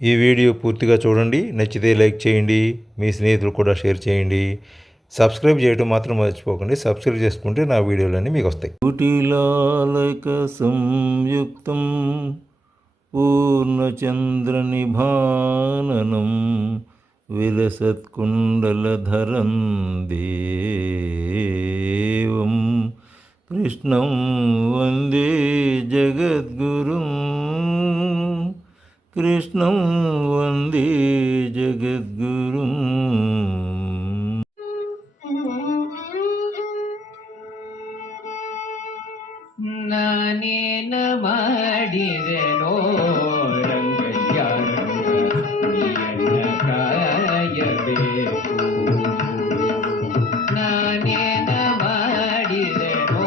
ఈ వీడియో పూర్తిగా చూడండి. నచ్చితే లైక్ చేయండి, మీ స్నేహితులు కూడా షేర్ చేయండి. సబ్స్క్రైబ్ చేయడం మాత్రం మర్చిపోకండి. సబ్స్క్రైబ్ చేసుకుంటే నా వీడియోలన్నీ మీకు వస్తాయి. కుటిలాలక సంయుక్తం పూర్ణచంద్రనిభాననం విలసత్కుండలధరం దేవం కృష్ణం వందే జగద్గురుం కృష్ణం వందే జగద్గురుం. ನಾನೇನ ಮಾಡಿದೆನೋ ರಂಗಯ್ಯ ನೀಯನ್ನ ಕಾಯಬೇಕು. ನಾನೇನ ಮಾಡಿದೆನೋ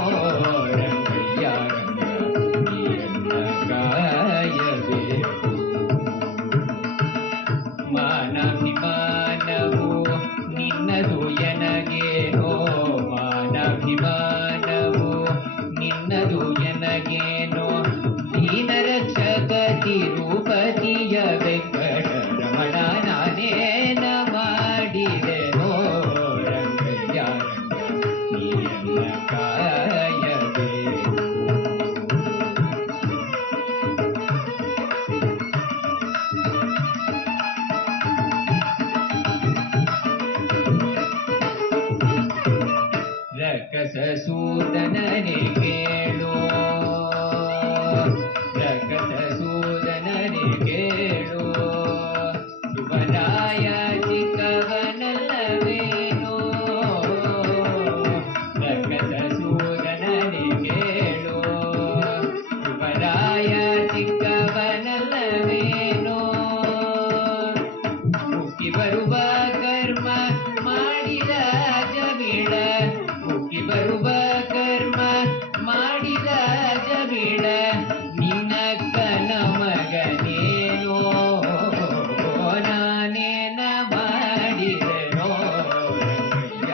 ರಂಗಯ್ಯ ನೀಯನ್ನ ಕಾಯಬೇಕು. ಮಾನಭಿಮಾನವು ನಿನ್ನದು ಎನಗೇನೋ, ಮಾನಭಿಮಾನವು ನಿನ್ನದು ಎನಗೇನೋ, ದೀನರಕ್ಷಕ ತಿರುಪತಿಯ ವೆಂಕಟರಮಣ ನಾನೇನ ಮಾಡಿದೆನೋ ರಂಗಯ್ಯ ನೀಯನ್ನ ಕಾಯಬೇಕು. ರಕ್ಕಸ ಸೂದನನೆ ಕೇಳು, ರಕ್ಕಸ ಸೂದನನೆ ಕೇಳು, ಶುಭರಾಯ ಚಿಕ್ಕವನಲ್ಲವೇನೋ. ರಕ್ಕಸ ಸೂದನನೆ ಕೇಳು, ಶುಭರಾಯ ಚಿಕ್ಕವನಲ್ಲವೇನೋ. ಹುಟ್ಟಿ ಬರುವ ಕರ್ಮ ಮಾಡಿದ ಜಬಿಡ, ಹುಟ್ಟಿ ಬರುವ ಕರ್ಮ ಮಾಡಿದ ಜಬಿಡ, ನಿನ್ನಕ್ಕನ ಮಗನೇನೋ. ನಾನೇನ ಮಾಡಿದೆನೋ ರಂಗಯ್ಯ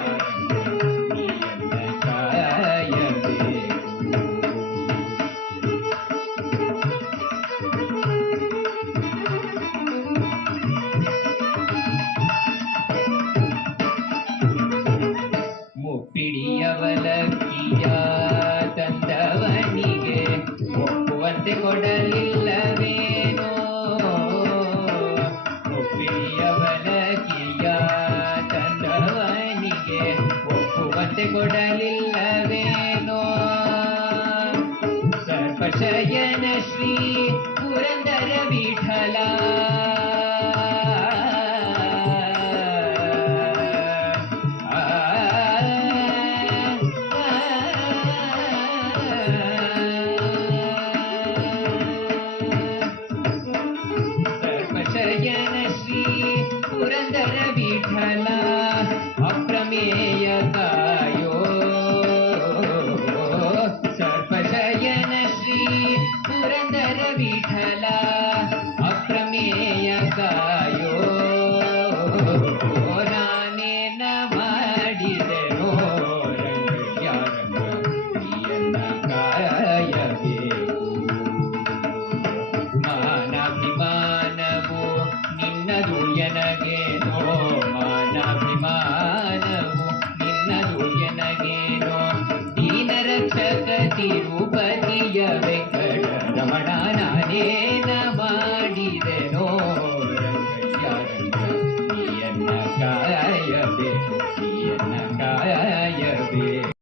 ನೀಯನ್ನ ಕಾಯಬೇಕು. ಮುಪ್ಪಿಡಿಯವಲಕ್ಕಿಯ ತಂದವನಿಗೆ ಒಪ್ಪುವಂತೆ ಕೊಡಲಿಲ್ಲವೇನೋ. ಮುಪ್ಪಿಡಿಯವಲಕ್ಕಿಯ ತಂದವನಿಗೆ ಒಪ್ಪುವಂತೆ ಕೊಡಲಿಲ್ಲವೇನೋ. ಸರ್ಪಶಯನ ಶ್ರೀ ಪುರಂದರ ವಿಠಲ, ಸರ್ಪಶಯನ ಶ್ರೀ ಪುರಂದರ ವಿಠಲ, ಅಪ್ರಮೇಯ ಕಾಯೋ. ಸರ್ಪಶಯನ ಶ್ರೀ ಪುರಂದರ ವಿಠಲ, ಅಪ್ರಮೇಯ ಕಾಯೋ. ನಾನೇನ ಮಾಡಿದೆನೋ ರಂಗಯ್ಯ ನೀಯನ್ನ ಕಾಯಬೇಕು. ಮಾನಭಿಮಾನವು ನಿನ್ನದು ಎನಗೇನೋ, ಮಾನಭಿಮಾನವು ನಿನ್ನದು ಎನಗೇನೋ, ದೀನರಕ್ಷಕ ತಿರುಪತಿಯ ವೆಂಕಟರಮಣ ನಾನೇನ ಮಾಡಿದೆನೋ ರಂಗಯ್ಯ ನೀಯನ್ನ ಕಾಯಬೇಕು, ನೀಯನ್ನ ಕಾಯಬೇಕು.